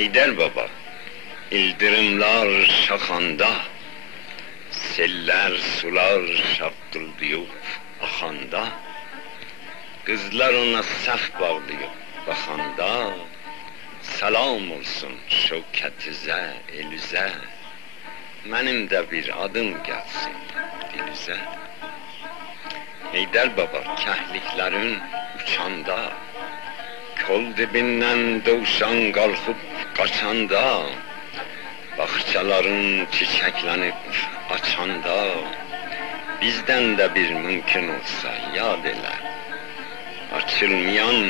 Heydər baba, ildırımlar şaxanda, sellər, sular şaqqıldayıb axanda, qızlar ona səhv bağlayıb baxanda, salam olsun şövkətizə, elüzə, mənim də bir adım gəlsin dilizə. Heydər baba, kəhliklərin uçanda, kol dibindən dovşan qalxıb qaçanda, bağçaların çiçəklənib açanda, bizdən də bir mümkün olsa yad elə, açılmayan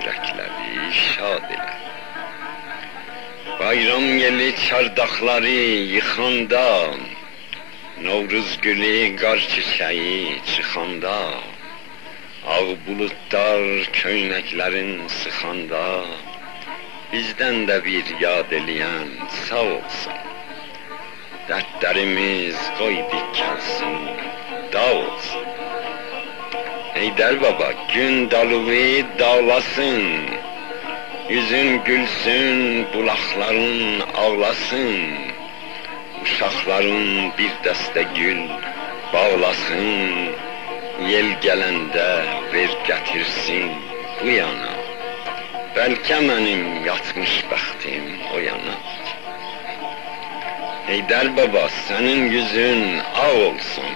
ürəkləri şad elə. Bayram yeli çardaqları yıxanda, Novruz gülü qar çiçəyi çıxanda, ağ bulutlar köynəklərin sıxanda, bizdən də bir yad eləyən sağ olsun. Dərdlərimiz qoy dikəlsin, dağ olsun. Heydər baba, gün dalığı dağlasın, yüzün gülsün, bulaqların ağlasın, uşaqların bir dəstə gül bağlasın, yel gələndə ver gətirsin bu yana, bəlkə mənim yatmış bəxtim o yana. Heydər baba, sənin yüzün ağ olsun,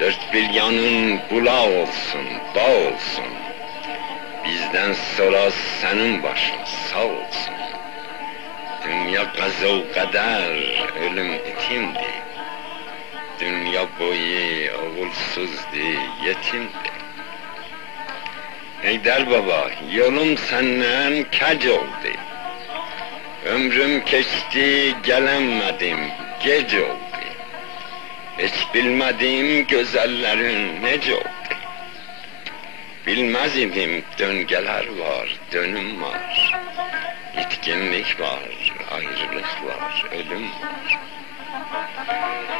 dörd bir yanın bulaq olsun, bağ olsun, bizdən sonra sənin başın sağ olsun. Dünya qəzə qədər ölüm itimdir, dünya boyu oğulsuzdur, yetimdir. Heydər baba, yolum səndən kəc oldu, ömrüm keçdi, gələnmədim, gec oldu. Heç bilmədim gözəllərin necə oldu. Bilməz idim döngələr var, dönüm var, itkinlik var, ayrılıq var, ölüm var.